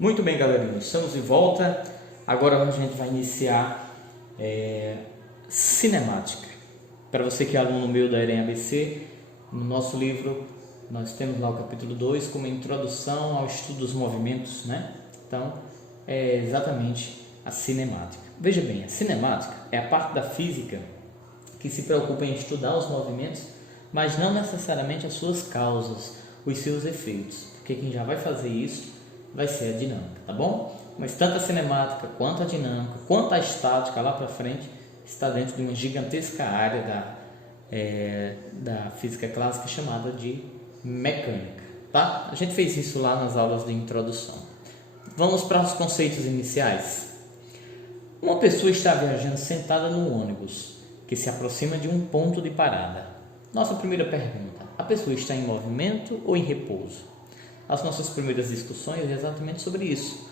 Muito bem, galerinha, estamos de volta. Agora a gente vai iniciar cinemática. Para você que é aluno meu da EREM ABC, no nosso livro nós temos lá o capítulo 2 como introdução ao estudo dos movimentos, né? Então, é exatamente a cinemática. Veja bem, a cinemática é a parte da física que se preocupa em estudar os movimentos, mas não necessariamente as suas causas, os seus efeitos, porque quem já vai fazer isso vai ser a dinâmica, tá bom? Mas tanto a cinemática, quanto a dinâmica, quanto a estática lá para frente, está dentro de uma gigantesca área da física clássica chamada de mecânica, tá? A gente fez isso lá nas aulas de introdução. Vamos para os conceitos iniciais. Uma pessoa está viajando sentada no ônibus, que se aproxima de um ponto de parada. Nossa primeira pergunta: a pessoa está em movimento ou em repouso? As nossas primeiras discussões é exatamente sobre isso.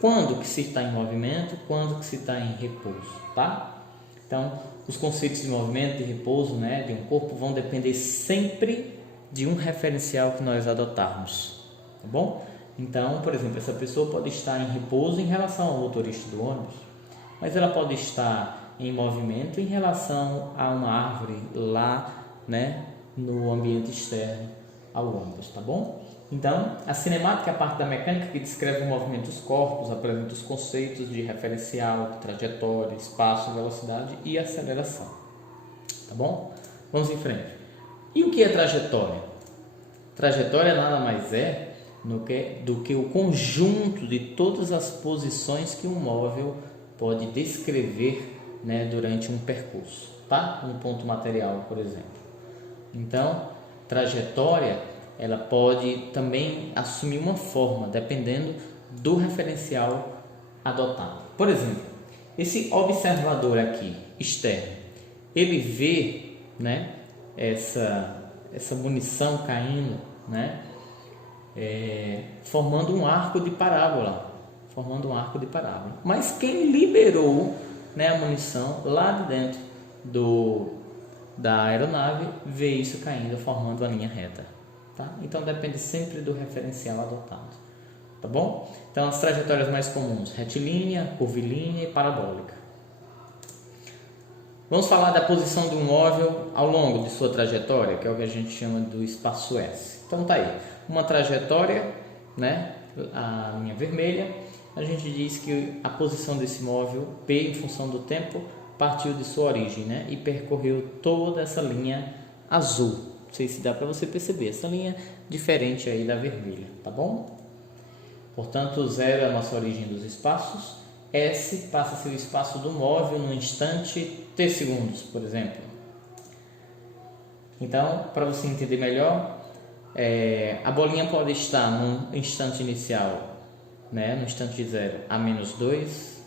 Quando que se está em movimento, quando que se está em repouso, tá? Então, os conceitos de movimento, de repouso, né, de um corpo vão depender sempre de um referencial que nós adotarmos, tá bom? Então, por exemplo, essa pessoa pode estar em repouso em relação ao motorista do ônibus, mas ela pode estar em movimento em relação a uma árvore lá, né, no ambiente externo ao ônibus, tá bom? Então, a cinemática é a parte da mecânica que descreve o movimento dos corpos, apresenta os conceitos de referencial, trajetória, espaço, velocidade e aceleração. Tá bom? Vamos em frente. E o que é trajetória? Trajetória nada mais é do que o conjunto de todas as posições que um móvel pode descrever, né, durante um percurso, tá? Um ponto material, por exemplo. Então, trajetória ela pode também assumir uma forma, dependendo do referencial adotado. Por exemplo, esse observador aqui, externo, ele vê, né, essa munição caindo, né, formando um arco de parábola. Mas quem liberou, né, a munição lá de dentro da aeronave vê isso caindo, formando a linha reta. Tá? Então depende sempre do referencial adotado, tá bom? Então as trajetórias mais comuns: retilínea, curvilínea e parabólica. Vamos falar da posição de um móvel ao longo de sua trajetória, que é o que a gente chama do espaço S. Então tá aí, uma trajetória, né? A linha vermelha, a gente diz que a posição desse móvel P, em função do tempo, partiu de sua origem, né? E percorreu toda essa linha azul. Não sei se dá para você perceber, essa linha diferente aí da vermelha, tá bom? Portanto, 0 é a nossa origem dos espaços, S passa a ser o espaço do móvel no instante T segundos, por exemplo. Então, para você entender melhor, a bolinha pode estar no instante inicial, né, no instante de 0 a menos 2,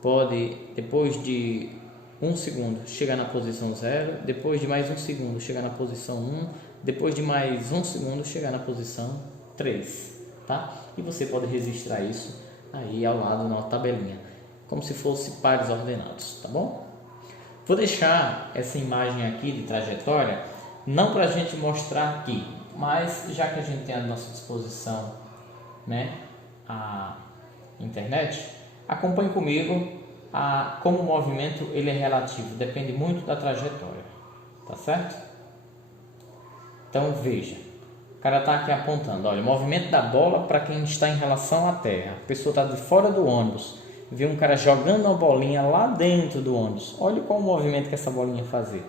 pode, depois de 1 segundo chegar na posição 0, depois de mais 1 segundo chegar na posição 1, depois de mais 1 segundo chegar na posição 3, tá? E você pode registrar isso aí ao lado na tabelinha, como se fosse pares ordenados, tá bom? Vou deixar essa imagem aqui de trajetória, não para a gente mostrar aqui, mas já que a gente tem à nossa disposição, né, a internet, acompanhe comigo. Como o movimento ele é relativo, depende muito da trajetória, tá certo? Então veja, o cara está aqui apontando, olha, o movimento da bola para quem está em relação à terra. A pessoa está de fora do ônibus, vê um cara jogando uma bolinha lá dentro do ônibus. Olha qual o movimento que essa bolinha ia fazer.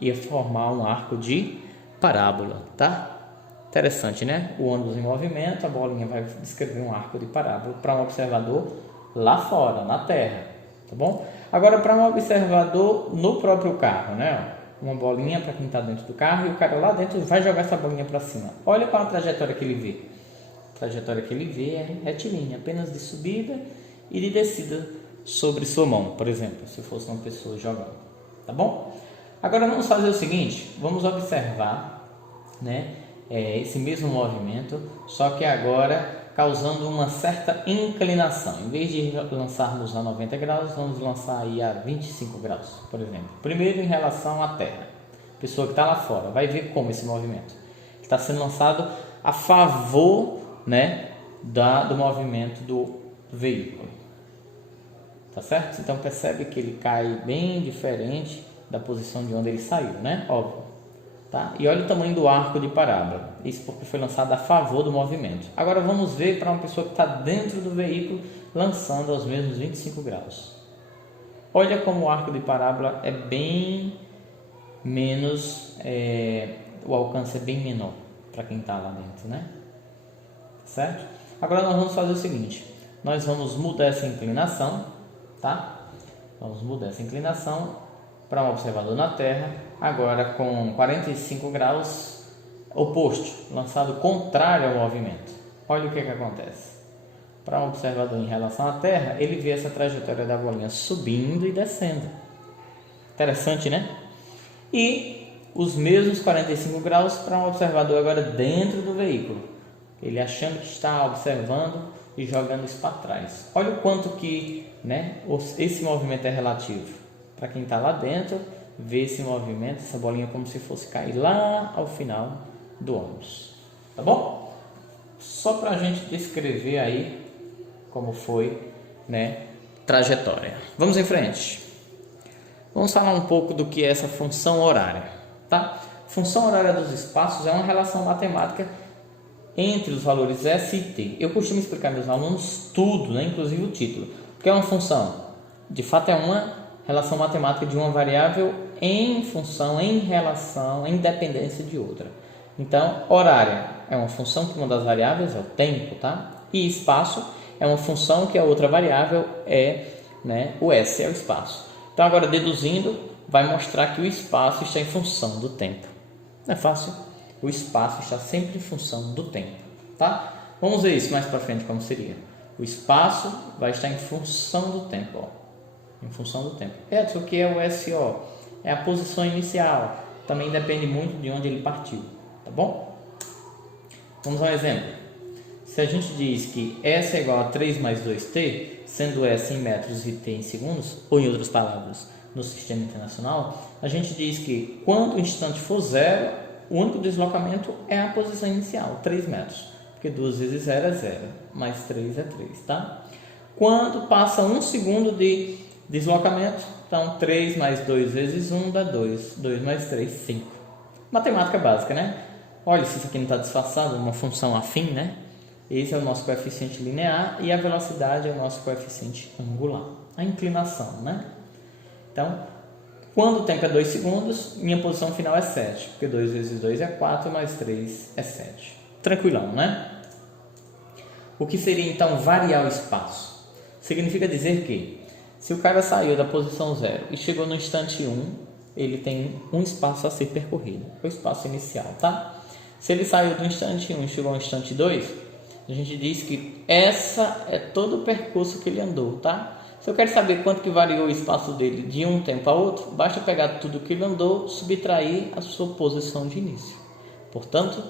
Ia formar um arco de parábola, tá? Interessante, né? O ônibus em movimento, a bolinha vai descrever um arco de parábola para um observador lá fora, na terra. Tá bom? Agora, para um observador no próprio carro, né? Uma bolinha para quem está dentro do carro e o cara lá dentro vai jogar essa bolinha para cima. Olha qual a trajetória que ele vê. A trajetória que ele vê é retilínea, apenas de subida e de descida sobre sua mão, por exemplo, se fosse uma pessoa jogando. Tá bom? Agora vamos fazer o seguinte: vamos observar, né, esse mesmo movimento, só que agora causando uma certa inclinação. Em vez de lançarmos a 90 graus, vamos lançar aí a 25 graus, por exemplo. Primeiro em relação à Terra. A pessoa que está lá fora vai ver como esse movimento está sendo lançado a favor, né, do movimento do veículo. Tá certo? Então percebe que ele cai bem diferente da posição de onde ele saiu, né? Óbvio. Tá? E olha o tamanho do arco de parábola. Isso porque foi lançado a favor do movimento. Agora vamos ver para uma pessoa que está dentro do veículo lançando aos mesmos 25 graus. Olha como o arco de parábola é bem menos, o alcance é bem menor para quem está lá dentro, né? Certo? Agora nós vamos fazer o seguinte, nós vamos mudar essa inclinação, tá? Vamos mudar essa inclinação para um observador na Terra, agora com 45 graus oposto, lançado contrário ao movimento. Olha o que acontece. Para um observador em relação à Terra, ele vê essa trajetória da bolinha subindo e descendo. Interessante, né? E os mesmos 45 graus para um observador agora dentro do veículo. Ele achando que está observando e jogando isso para trás. Olha o quanto que, né, esse movimento é relativo. Para quem está lá dentro, vê esse movimento, essa bolinha como se fosse cair lá ao final do ônibus. Tá bom? Só para a gente descrever aí como foi, né, trajetória. Vamos em frente. Vamos falar um pouco do que é essa função horária, tá? Função horária dos espaços é uma relação matemática entre os valores S e T. Eu costumo explicar aos meus alunos tudo, né, inclusive o título, porque é uma função, de fato é uma relação matemática de uma variável em função, em relação, em dependência de outra. Então, horária é uma função que uma das variáveis é o tempo, tá? E espaço é uma função que a outra variável é, né, o S, é o espaço. Então, agora deduzindo, vai mostrar que o espaço está em função do tempo. Não é fácil? O espaço está sempre em função do tempo, tá? Vamos ver isso mais para frente como seria. O espaço vai estar em função do tempo, ó. Em função do tempo. O que é o SO? É a posição inicial. Também depende muito de onde ele partiu, tá bom? Vamos a um exemplo. Se a gente diz que S é igual a 3 mais 2t, sendo S em metros e t em segundos, ou em outras palavras, no sistema internacional, a gente diz que quando o instante for zero, o único deslocamento é a posição inicial, 3 metros, porque 2 vezes 0 é 0, mais 3 é 3, tá? Quando passa 1 segundo de deslocamento, então 3 mais 2 vezes 1 dá 2, 2 mais 3, 5. Matemática básica, né? Olha, se isso aqui não está disfarçado, uma função afim, né? Esse é o nosso coeficiente linear e a velocidade é o nosso coeficiente angular. A inclinação, né? Então, quando o tempo é 2 segundos, minha posição final é 7, porque 2 vezes 2 é 4, mais 3 é 7. Tranquilão, né? O que seria então variar o espaço? Significa dizer que, se o cara saiu da posição 0 e chegou no instante 1, ele tem um espaço a ser percorrido, o espaço inicial, tá? Se ele saiu do instante 1 e chegou ao instante 2, a gente diz que essa é todo o percurso que ele andou, tá? Se eu quero saber quanto que variou o espaço dele de um tempo a outro, basta pegar tudo que ele andou, subtrair a sua posição de início. Portanto,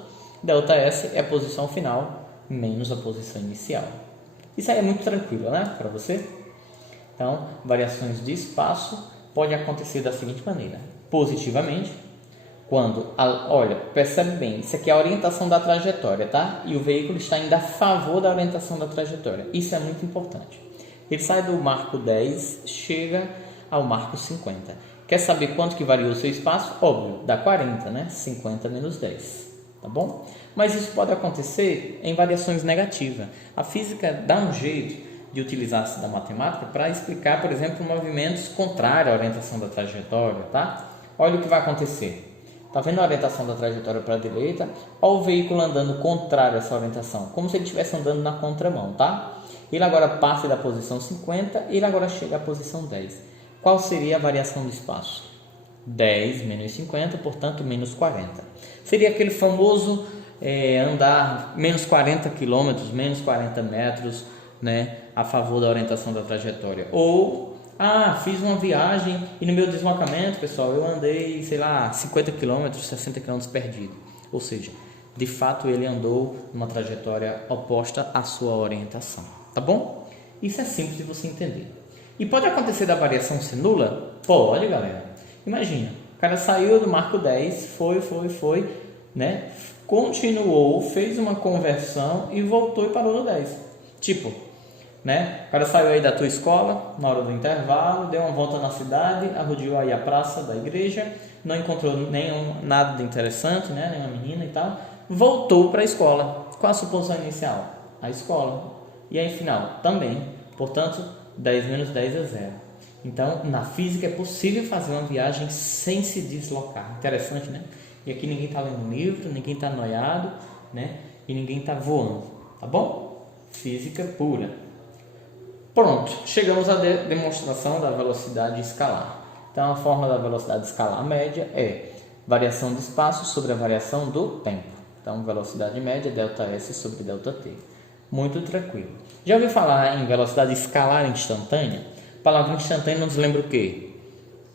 ΔS é a posição final menos a posição inicial. Isso aí é muito tranquilo, né, para você? Então, variações de espaço pode acontecer da seguinte maneira: positivamente, quando, olha, percebe bem, isso aqui é a orientação da trajetória, tá? E o veículo está indo a favor da orientação da trajetória. Isso é muito importante. Ele sai do marco 10, chega ao marco 50. Quer saber quanto que variou o seu espaço? Óbvio, dá 40, né? 50 menos 10, tá bom? Mas isso pode acontecer em variações negativas. A física dá um jeito de utilizar-se da matemática para explicar, por exemplo, movimentos contrários à orientação da trajetória, tá? Olha o que vai acontecer. Tá vendo a orientação da trajetória para a direita? Olha o veículo andando contrário a essa orientação, como se ele estivesse andando na contramão, tá? Ele agora passa da posição 50 e ele agora chega à posição 10. Qual seria a variação do espaço? 10 menos 50, portanto, menos 40. Seria aquele famoso andar menos 40 quilômetros, menos 40 metros, né, a favor da orientação da trajetória. Ou, fiz uma viagem e no meu deslocamento, pessoal, eu andei, sei lá, 50 quilômetros, 60 quilômetros perdido. Ou seja, de fato ele andou numa trajetória oposta à sua orientação. Tá bom? Isso é simples de você entender. E pode acontecer da variação ser nula? Pode, galera. Imagina, o cara saiu do marco 10, foi, né? continuou, fez uma conversão e voltou e parou no 10. Tipo, né? O cara saiu aí da tua escola na hora do intervalo, deu uma volta na cidade, arrodeou aí a praça da igreja, não encontrou nada de interessante, né? Nenhuma menina e tal, voltou para a escola. Qual a suposição inicial? A escola. E aí final? Também. Portanto, 10 menos 10 é 0. Então, na física é possível fazer uma viagem sem se deslocar. Interessante, né? E aqui ninguém está lendo um livro, ninguém está noiado, né? E ninguém está voando, tá bom? Física pura. Pronto, chegamos à demonstração da velocidade escalar. Então, a fórmula da velocidade escalar média é variação de espaço sobre a variação do tempo. Então, velocidade média, ΔS sobre ΔT. Muito tranquilo. Já ouviu falar em velocidade escalar instantânea? A palavra instantânea nos lembra o quê?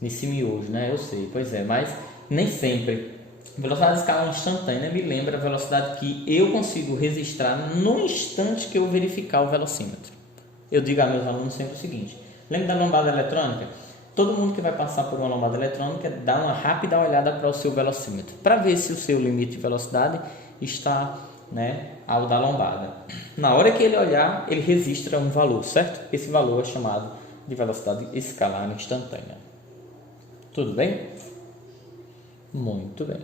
Nesse miojo, né? Eu sei, pois é, mas nem sempre. Velocidade escalar instantânea me lembra a velocidade que eu consigo registrar no instante que eu verificar o velocímetro. Eu digo a meus alunos sempre o seguinte: lembra da lombada eletrônica? Todo mundo que vai passar por uma lombada eletrônica dá uma rápida olhada para o seu velocímetro, para ver se o seu limite de velocidade está, né, ao da lombada. Na hora que ele olhar, ele registra um valor, certo? Esse valor é chamado de velocidade escalar instantânea. Tudo bem? Muito bem.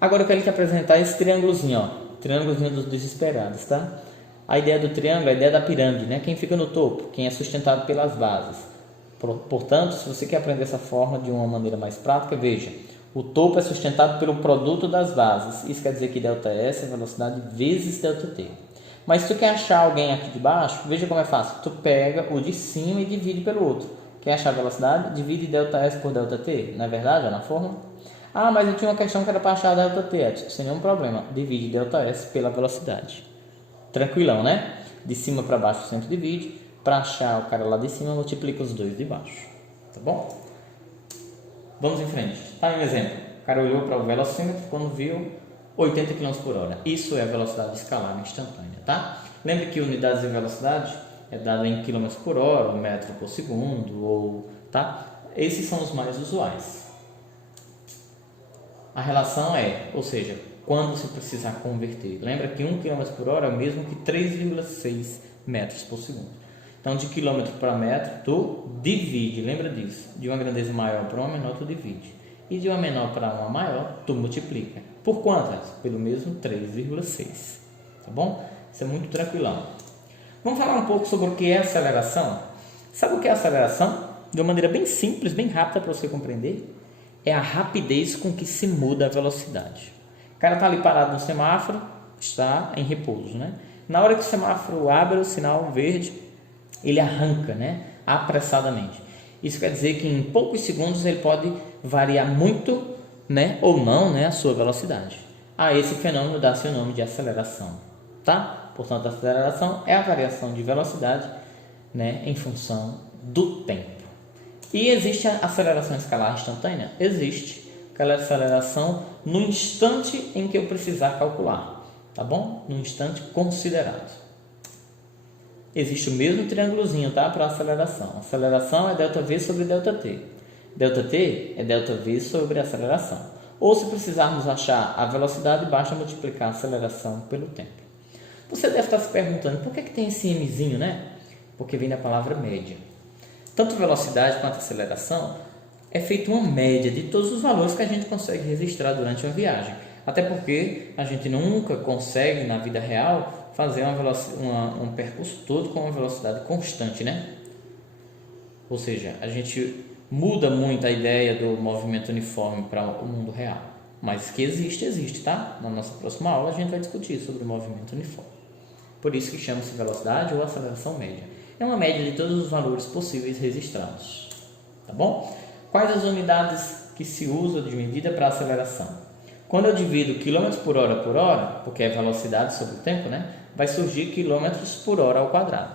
Agora eu quero te apresentar esse triângulozinho, ó, triângulozinho dos desesperados, tá? A ideia do triângulo é a ideia da pirâmide, né? Quem fica no topo, quem é sustentado pelas bases. Portanto, se você quer aprender essa forma de uma maneira mais prática, veja, o topo é sustentado pelo produto das bases. Isso quer dizer que ΔS é velocidade vezes ΔT. Mas se tu quer achar alguém aqui de baixo, veja como é fácil. Tu pega o de cima e divide pelo outro. Quer achar a velocidade? Divide ΔS por ΔT. Não é verdade? É na fórmula? Ah, mas eu tinha uma questão que era para achar a ΔT. Sem nenhum problema. Divide ΔS pela velocidade. Tranquilão, né? De cima para baixo sempre divide. Para achar o cara lá de cima, multiplica os dois de baixo. Tá bom? Vamos em frente. Tá aí um exemplo. O cara olhou para o velocímetro quando viu 80 km por hora. Isso é a velocidade escalar instantânea, tá? Lembre que unidades de velocidade é dada em km por hora, ou metro por segundo, ou, tá? Esses são os mais usuais. A relação é, ou seja, quando se precisar converter. Lembra que 1 km por hora é o mesmo que 3,6 metros por segundo. Então, de quilômetro para metro, tu divide, lembra disso. De uma grandeza maior para uma menor, tu divide. E de uma menor para uma maior, tu multiplica. Por quantas? Pelo mesmo 3,6. Tá bom? Isso é muito tranquilão. Vamos falar um pouco sobre o que é aceleração? Sabe o que é aceleração? De uma maneira bem simples, bem rápida para você compreender. É a rapidez com que se muda a velocidade. O cara está ali parado no semáforo, está em repouso, né? Na hora que o semáforo abre o sinal verde, ele arranca, né, apressadamente. Isso quer dizer que em poucos segundos ele pode variar muito, né, ou não, né, a sua velocidade. A esse fenômeno dá-se o nome de aceleração, tá? Portanto, a aceleração é a variação de velocidade, né, em função do tempo. E existe a aceleração escalar instantânea? Existe. Aquela aceleração no instante em que eu precisar calcular, tá bom? No instante considerado. Existe o mesmo triângulozinho, tá? Para aceleração. Aceleração é ΔV sobre ΔT. ΔT é ΔV sobre aceleração. Ou se precisarmos achar a velocidade, basta multiplicar a aceleração pelo tempo. Você deve estar se perguntando, por que tem esse Mzinho, né? Porque vem da palavra média. Tanto velocidade quanto aceleração é feita uma média de todos os valores que a gente consegue registrar durante uma viagem. Até porque a gente nunca consegue, na vida real, fazer um percurso todo com uma velocidade constante, né? Ou seja, a gente muda muito a ideia do movimento uniforme para o mundo real. Mas que existe, tá? Na nossa próxima aula a gente vai discutir sobre o movimento uniforme. Por isso que chama-se velocidade ou aceleração média. É uma média de todos os valores possíveis registrados. Tá bom? Quais as unidades que se usa de medida para aceleração? Quando eu divido km por hora, porque é velocidade sobre o tempo, né? Vai surgir km por hora ao quadrado.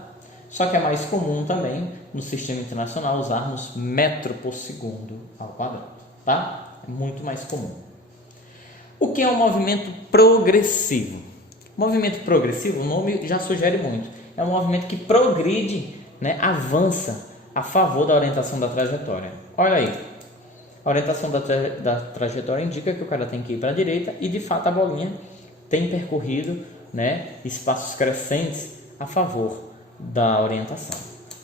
Só que é mais comum também, no sistema internacional, usarmos metro por segundo ao quadrado, tá? É muito mais comum. O que é um movimento progressivo? Movimento progressivo, o nome já sugere muito. É um movimento que progride, né? Avança a favor da orientação da trajetória. Olha aí. A orientação da trajetória indica que o cara tem que ir para a direita e, de fato, a bolinha tem percorrido, né, espaços crescentes a favor da orientação.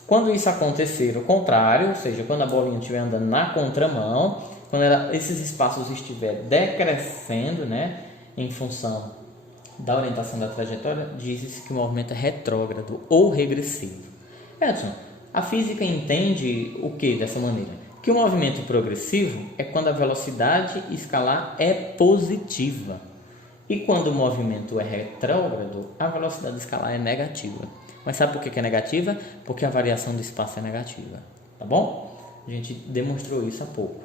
Quando isso acontecer o contrário, ou seja, quando a bolinha estiver andando na contramão, quando esses espaços estiver decrescendo, né, em função da orientação da trajetória, diz-se que o movimento é retrógrado ou regressivo. Edson, a física entende o que dessa maneira? Que o movimento progressivo é quando a velocidade escalar é positiva. E quando o movimento é retrógrado, a velocidade escalar é negativa. Mas sabe por que é negativa? Porque a variação do espaço é negativa. Tá bom? A gente demonstrou isso há pouco.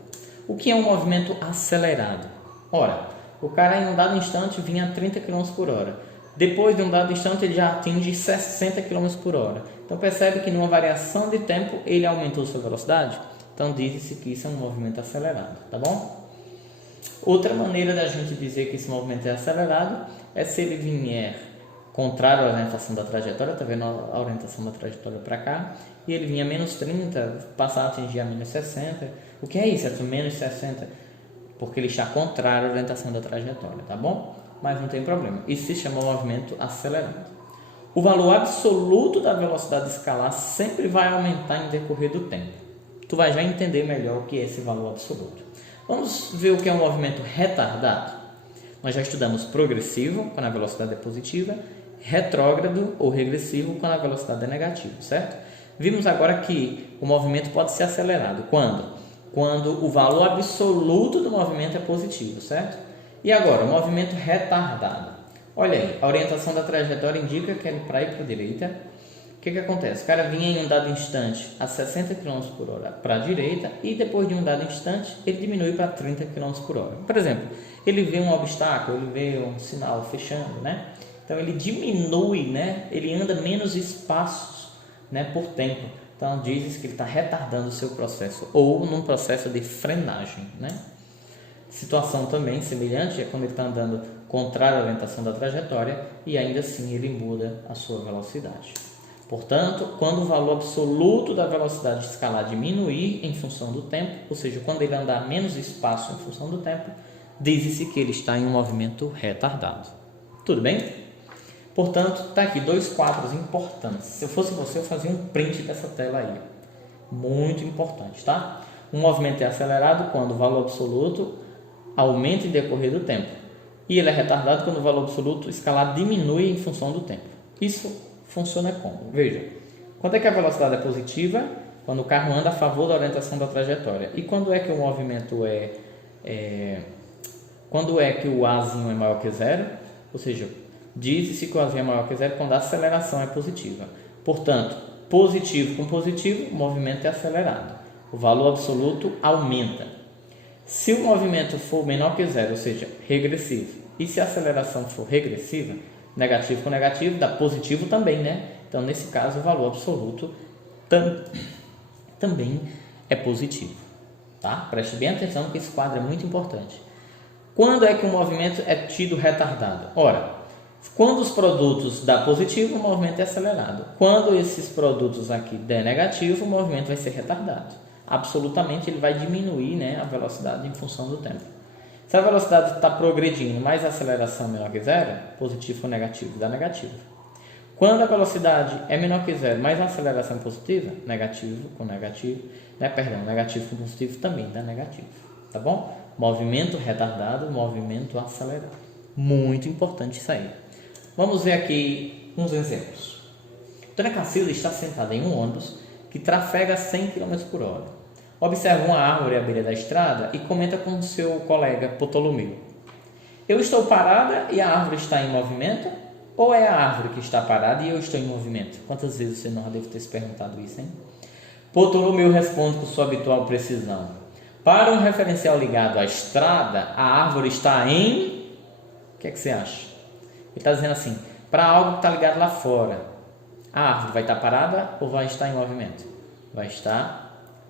O que é um movimento acelerado? Ora, o cara em um dado instante vinha a 30 km por hora. Depois de um dado instante ele já atinge 60 km por hora. Então percebe que numa variação de tempo ele aumentou sua velocidade? Então diz-se que isso é um movimento acelerado, tá bom? Outra maneira da gente dizer que esse movimento é acelerado é se ele vier contrário à orientação da trajetória, tá vendo a orientação da trajetória para cá, e ele vinha menos 30, passar a atingir a menos 60. O que é isso? É menos 60, porque ele está contrário à orientação da trajetória, tá bom? Mas não tem problema, isso se chama movimento acelerado. O valor absoluto da velocidade escalar sempre vai aumentar em decorrer do tempo. Tu vai já entender melhor o que é esse valor absoluto. Vamos ver o que é um movimento retardado. Nós já estudamos progressivo, quando a velocidade é positiva, retrógrado ou regressivo, quando a velocidade é negativa, certo? Vimos agora que o movimento pode ser acelerado. Quando? Quando o valor absoluto do movimento é positivo, certo? E agora, o movimento retardado. Olha aí, a orientação da trajetória indica que é para ir para a direita. O que acontece? O cara vinha em um dado instante a 60 km por hora para a direita e depois de um dado instante ele diminui para 30 km por hora. Por exemplo, ele vê um obstáculo, ele vê um sinal fechando, né? Então ele diminui, né? Ele anda menos espaços, né, por tempo. Então diz que ele está retardando o seu processo ou num processo de frenagem, né? Situação também semelhante é quando ele está andando contrário à orientação da trajetória e ainda assim ele muda a sua velocidade. Portanto, quando o valor absoluto da velocidade escalar diminuir em função do tempo, ou seja, quando ele andar menos espaço em função do tempo, diz-se que ele está em um movimento retardado. Tudo bem? Portanto, está aqui dois quadros importantes. Se eu fosse você, eu fazia um print dessa tela aí. Muito importante, tá? Um movimento é acelerado quando o valor absoluto aumenta em decorrer do tempo. E ele é retardado quando o valor absoluto escalar diminui em função do tempo. Isso funciona como? Veja, quando é que a velocidade é positiva? Quando o carro anda a favor da orientação da trajetória. E quando é que o movimento quando é que o Azinho é maior que zero? Ou seja, diz-se que o Azinho é maior que zero quando a aceleração é positiva. Portanto, positivo com positivo, o movimento é acelerado. O valor absoluto aumenta. Se o movimento for menor que zero, ou seja, regressivo, e se a aceleração for regressiva, negativo com negativo, dá positivo também, né? Então, nesse caso, o valor absoluto também é positivo, tá? Preste bem atenção que esse quadro é muito importante. Quando é que o movimento é tido retardado? Ora, quando os produtos dão positivo, o movimento é acelerado. Quando esses produtos aqui der negativo, o movimento vai ser retardado. Absolutamente, ele vai diminuir, né, a velocidade em função do tempo. Se a velocidade está progredindo, mas a aceleração é menor que zero, positivo ou negativo, dá negativo. Quando a velocidade é menor que zero, mas a aceleração é positiva, negativo com negativo, negativo com positivo também dá negativo, tá bom? Movimento retardado, movimento acelerado. Muito importante isso aí. Vamos ver aqui uns exemplos. Dona Cacilda está sentada em um ônibus que trafega 100 km por hora. Observa uma árvore à beira da estrada e comenta com seu colega Ptolomeu: eu estou parada e a árvore está em movimento? Ou é a árvore que está parada e eu estou em movimento? Quantas vezes você não deve ter se perguntado isso, hein? Ptolomeu responde com sua habitual precisão: para um referencial ligado à estrada, a árvore está em... O que é que você acha? Ele está dizendo assim, para algo que está ligado lá fora, a árvore vai estar parada ou vai estar em movimento? Vai estar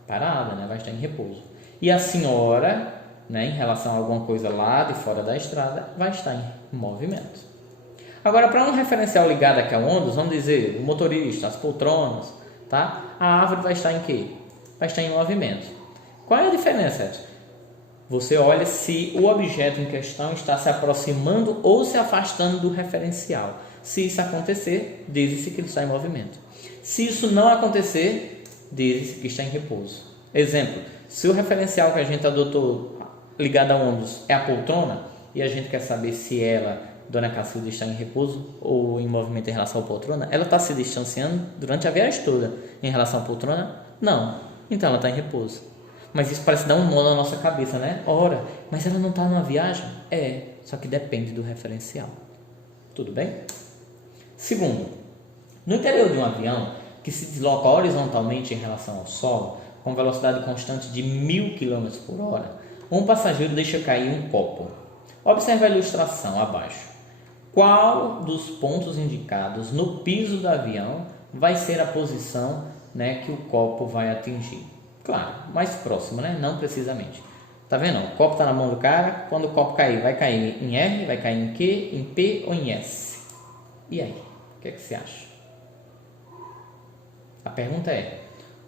parada, né? Vai estar em repouso. E a senhora, né, em relação a alguma coisa lá de fora da estrada, vai estar em movimento. Agora, para um referencial ligado aqui a ônibus, vamos dizer, o motorista, as poltronas, tá? A árvore vai estar em quê? Vai estar em movimento. Qual é a diferença, Edson? Você olha se o objeto em questão está se aproximando ou se afastando do referencial. Se isso acontecer, diz-se que ele está em movimento. Se isso não acontecer, diz-se que está em repouso. Exemplo, se o referencial que a gente adotou ligado ao ônibus é a poltrona e a gente quer saber se ela, Dona Cacilda, está em repouso ou em movimento em relação à poltrona, ela está se distanciando durante a viagem toda em relação à poltrona? Não. Então ela está em repouso. Mas isso parece dar um nó na nossa cabeça, né? Ora, mas ela não está numa viagem? É, só que depende do referencial. Tudo bem? Segundo, no interior de um avião que se desloca horizontalmente em relação ao solo, com velocidade constante de 1000 km por hora, um passageiro deixa cair um copo. Observe a ilustração abaixo. Qual dos pontos indicados no piso do avião vai ser a posição, que o copo vai atingir? Claro, mais próximo, não precisamente. Tá vendo? O copo está na mão do cara. Quando o copo cair, vai cair em R, vai cair em Q, em P ou em S? E aí? O que é que você acha? A pergunta é: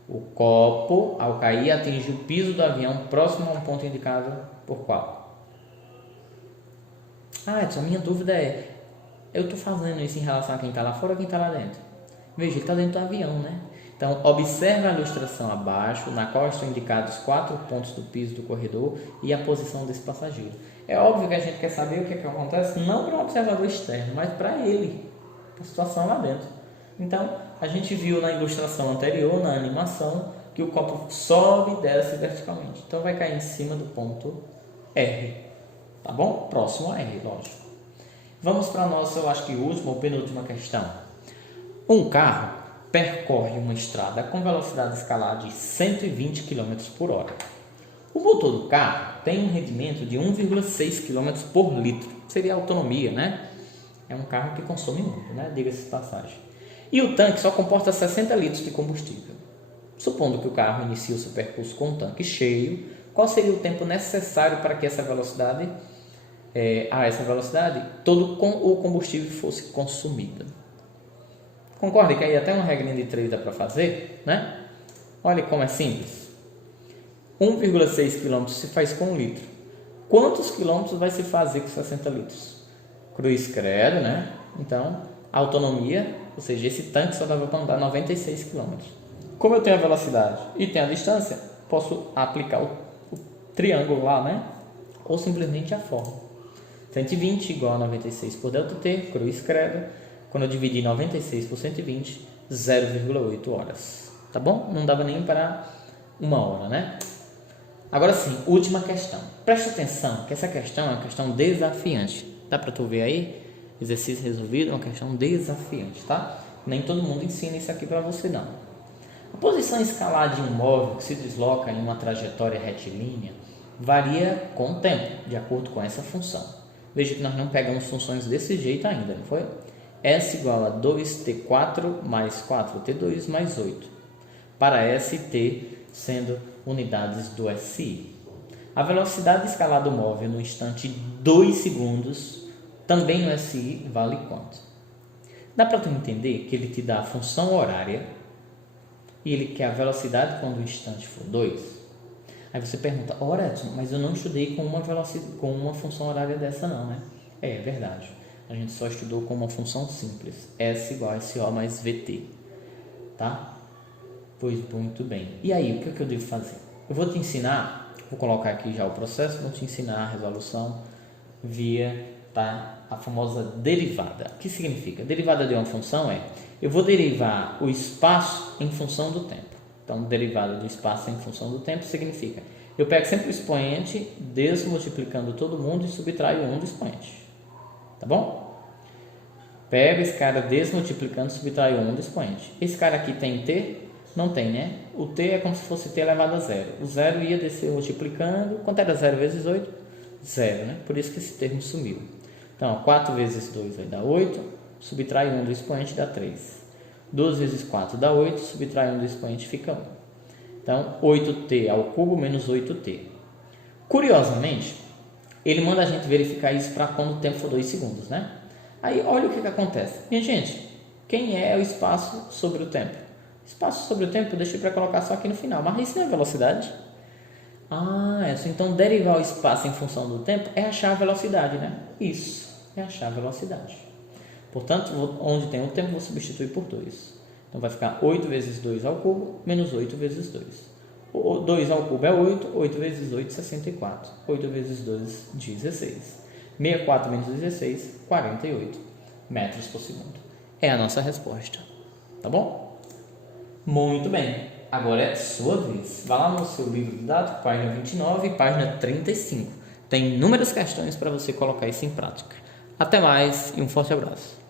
o copo, ao cair, atinge o piso do avião próximo a um ponto indicado por qual? Edson, minha dúvida é: eu estou fazendo isso em relação a quem está lá fora ou quem está lá dentro? Veja, ele está dentro do avião, né? Então, observe a ilustração abaixo, na qual estão indicados 4 pontos do piso do corredor e a posição desse passageiro. É óbvio que a gente quer saber o que acontece, não para um observador externo, mas para ele, a situação lá dentro. Então, a gente viu na ilustração anterior, na animação, que o copo sobe e desce verticalmente. Então, vai cair em cima do ponto R. Tá bom? Próximo a R, lógico. Vamos para a nossa, eu acho que última ou penúltima questão. Um carro percorre uma estrada com velocidade escalar de 120 km por hora. O motor do carro tem um rendimento de 1,6 km por litro. Seria a autonomia, né? É um carro que consome muito, diga-se de passagem. E o tanque só comporta 60 litros de combustível. Supondo que o carro inicie o seu percurso com o tanque cheio, qual seria o tempo necessário para que essa velocidade, todo o combustível fosse consumido? Concorda que aí até uma regrinha de 3 dá para fazer, né? Olha como é simples. 1,6 km se faz com 1 litro. Quantos quilômetros vai se fazer com 60 litros? Cruz credo, né? Então, a autonomia, ou seja, esse tanque só dava para andar 96 km. Como eu tenho a velocidade e tenho a distância, posso aplicar o triângulo lá, né? Ou simplesmente a fórmula. 120 igual a 96 por ΔT, cruz credo. Quando eu dividi 96 por 120, 0,8 horas. Tá bom? Não dava nem para 1 hora, né? Agora sim, última questão. Presta atenção que essa questão é uma questão desafiante. Dá para tu ver aí? Exercício resolvido, uma questão desafiante, tá? Nem todo mundo ensina isso aqui para você, não. A posição escalar de um móvel que se desloca em uma trajetória retilínea varia com o tempo, de acordo com essa função. Veja que nós não pegamos funções desse jeito ainda, não foi? S igual a 2t4 mais 4t2 mais 8, para S e t sendo unidades do SI. A velocidade escalar do móvel no instante 2 segundos, também no SI, vale quanto? Dá para tu entender que ele te dá a função horária e ele quer a velocidade quando o instante for 2? Aí você pergunta: ora, Edson, mas eu não estudei com uma função horária dessa não, né? É verdade. A gente só estudou com uma função simples, S igual a SO mais VT, tá? Pois muito bem. E aí, o que eu devo fazer? Eu vou te ensinar, vou colocar aqui já o processo, vou te ensinar a resolução via, a famosa derivada. O que significa? Derivada de uma função eu vou derivar o espaço em função do tempo. Então, derivada do espaço em função do tempo significa, eu pego sempre o expoente, desmultiplicando todo mundo e subtraio 1 do expoente. Tá bom? Pega esse cara desmultiplicando, subtrai 1 do expoente. Esse cara aqui tem t? Não tem, né? O t é como se fosse t elevado a 0. O 0 ia descer multiplicando. Quanto era 0 vezes 8? 0, né? Por isso que esse termo sumiu. Então, 4 vezes 2 vai dar 8. Subtrai 1 do expoente, dá 3. 2 vezes 4 dá 8. Subtrai 1 do expoente, fica 1. Então, 8t ao cubo menos 8t. Curiosamente, ele manda a gente verificar isso para quando o tempo for 2 segundos, né? Aí, olha o que acontece. Minha gente, quem é o espaço sobre o tempo? Espaço sobre o tempo eu deixei para colocar só aqui no final, mas isso não é velocidade? Então derivar o espaço em função do tempo é achar a velocidade, né? Isso, é achar a velocidade. Portanto, onde tem o tempo, vou substituir por 2. Então vai ficar 8 vezes 2 ao cubo, menos 8 vezes 2. 2 ao cubo é 8, 8 vezes 8, 64. 8 vezes 2, 16. 64 menos 16, 48 metros por segundo. É a nossa resposta. Tá bom? Muito bem. Agora é sua vez. Vá lá no seu livro didático, página 29 e página 35. Tem inúmeras questões para você colocar isso em prática. Até mais e um forte abraço.